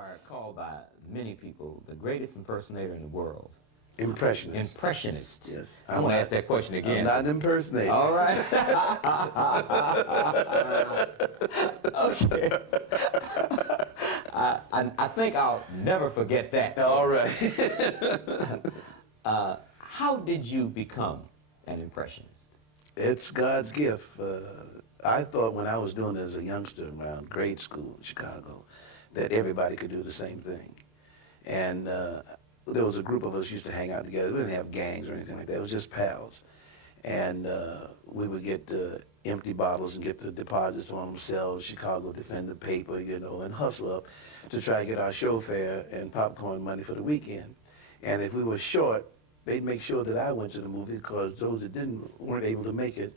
are called by many people the greatest impersonator in the world. Impressionist. Impressionist. Yes. I want to ask that question again. I'm not impersonating. All right. Okay. I think I'll never forget that. All right. How did you become an impressionist? It's God's gift. I thought when I was doing it as a youngster around grade school in Chicago that everybody could do the same thing. And there was a group of us used to hang out together. We didn't have gangs or anything like that. It was just pals. And we would get empty bottles and get the deposits on them, sell Chicago Defender paper, and hustle up to try to get our show fare and popcorn money for the weekend. And if we were short, they'd make sure that I went to the movie because those that weren't able to make it,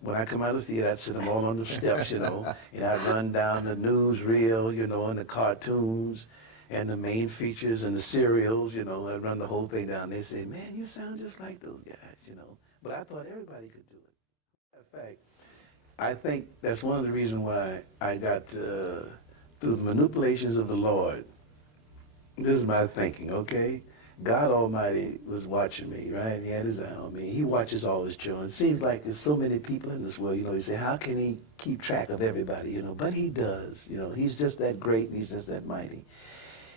when I come out of the theater, I'd sit them all on the steps, and I'd run down the newsreel, and the cartoons and the main features and the serials, I'd run the whole thing down. They'd say, man, you sound just like those guys, But I thought everybody could do it. In fact, I think that's one of the reasons why I got, through the manipulations of the Lord, this is my thinking, okay? God Almighty was watching me, right? He had his eye on me. He watches all his children. It seems like there's so many people in this world, you say, how can he keep track of everybody, But he does, He's just that great and he's just that mighty.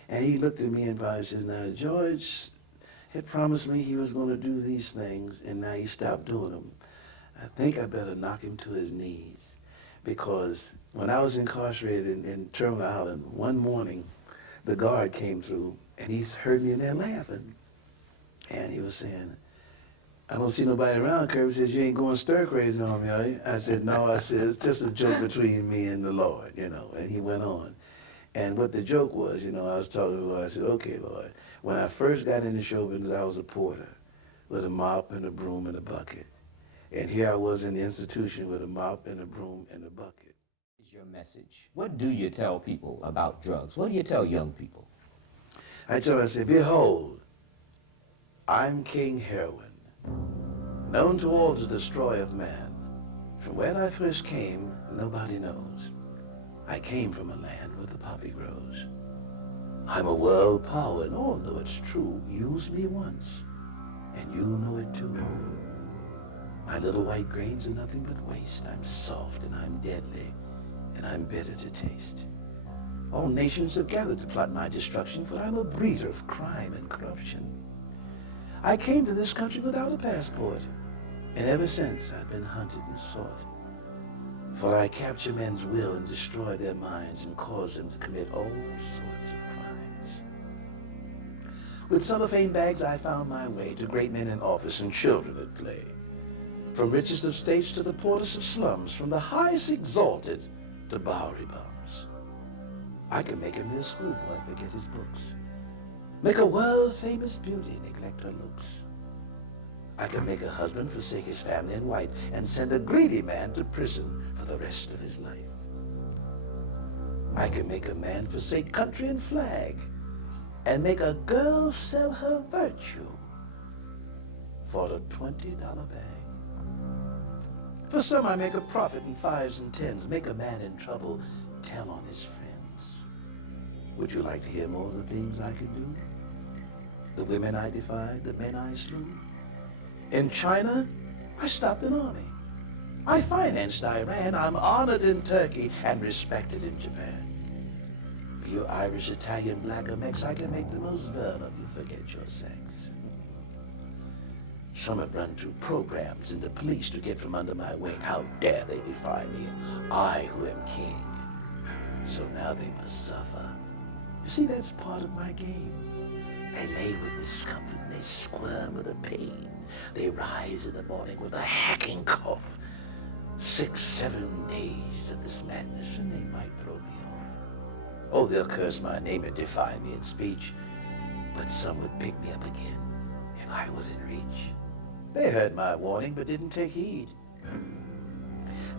And he looked at me and probably says, now, George had promised me he was going to do these things, and now he stopped doing them. I think I better knock him to his knees. Because when I was incarcerated in Terminal Island, one morning, the guard came through, and he heard me in there laughing. And he was saying, I don't see nobody around. Kirby says, you ain't going stir crazy on me, are you? I said, no. I said, it's just a joke between me and the Lord, And he went on. And what the joke was, I was talking to the Lord. I said, okay, Lord. When I first got into show business, I was a porter with a mop and a broom and a bucket. And here I was in the institution with a mop and a broom and a bucket. What is your message? What do you tell people about drugs? What do you tell young people? I tell them, I say, behold, I'm King Heroin, known to all as the destroyer of man. From when I first came, nobody knows. I came from a land where the poppy grows. I'm a world power, and all know it's true. Use me once, and you know it too. My little white grains are nothing but waste. I'm soft, and I'm deadly, and I'm bitter to taste. All nations have gathered to plot my destruction, for I'm a breeder of crime and corruption. I came to this country without a passport, and ever since I've been hunted and sought. For I capture men's will and destroy their minds and cause them to commit all sorts of crimes. With cellophane bags I found my way to great men in office and children at play. From richest of states to the poorest of slums, from the highest exalted to Bowery bums. I can make a mere schoolboy forget his books, make a world-famous beauty neglect her looks. I can make a husband forsake his family and wife and send a greedy man to prison for the rest of his life. I can make a man forsake country and flag and make a girl sell her virtue for a $20 bag. For some I make a profit in fives and tens, make a man in trouble tell on his friends. Would you like to hear more of the things I can do? The women I defied, the men I slew. In China, I stopped an army. I financed Iran. I'm honored in Turkey and respected in Japan. Be you Irish, Italian, black, or Mex, I can make the most vile of you forget your sex. Some have run through programs in the police to get from under my wing. How dare they defy me, I who am king. So now they must suffer. You see, that's part of my game. They lay with discomfort and they squirm with the pain. They rise in the morning with a hacking cough. 6, 7 days of this madness and they might throw me off. Oh, they'll curse my name and defy me in speech, but some would pick me up again if I wouldn't reach. They heard my warning but didn't take heed.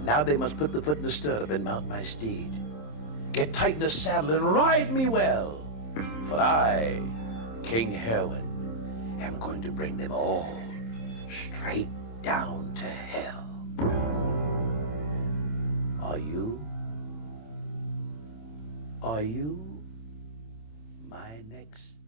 Now they must put the foot in the stirrup and mount my steed. Get tight in the saddle and ride me well, for I, King Heroin, am going to bring them all straight down to hell. Are you? Are you? next